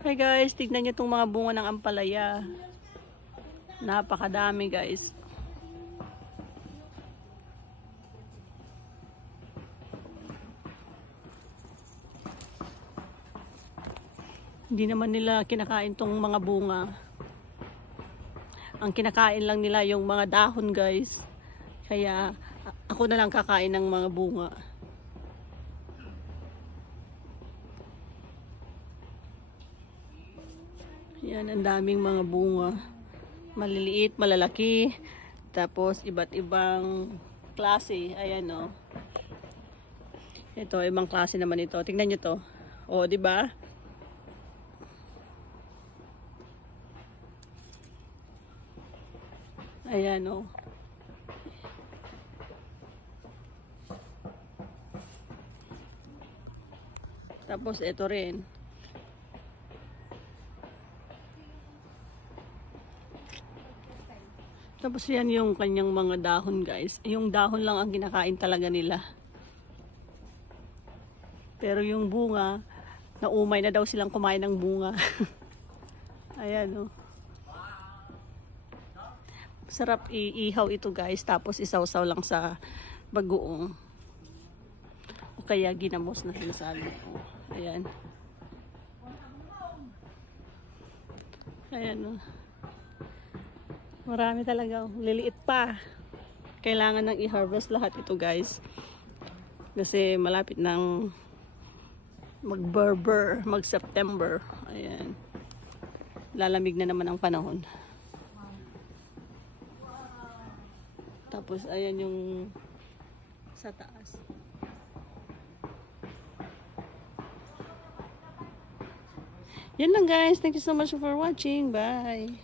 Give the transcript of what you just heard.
Hi guys, tignan nyo itong mga bunga ng ampalaya. Napakadami guys. Hindi naman nila kinakain tong mga bunga. Ang kinakain lang nila yung mga dahon guys. Kaya ako na lang kakain ng mga bunga. Yan, ang daming mga bunga. Maliliit, malalaki. Tapos iba't ibang klase. Ayan o. Ito, ibang klase naman ito. Tingnan nyo to. O, di ba? Ayan o. Tapos ito rin. Tapos yan yung kanyang mga dahon guys. Yung dahon lang ang kinakain talaga nila. Pero yung bunga, naumay na daw silang kumain ng bunga. Ayan o. Sarap iihaw ito guys. Tapos isawsaw lang sa bagoong. O kaya ginamos na sinasabi ko. Ayan. Ayan o. Marami talaga. Liliit pa. Kailangan nang i-harvest lahat ito guys. Kasi malapit nang mag-Berber, mag-September. Ayan. Lalamig na naman ang panahon. Tapos ayan yung sa taas. Yan lang guys. Thank you so much for watching. Bye.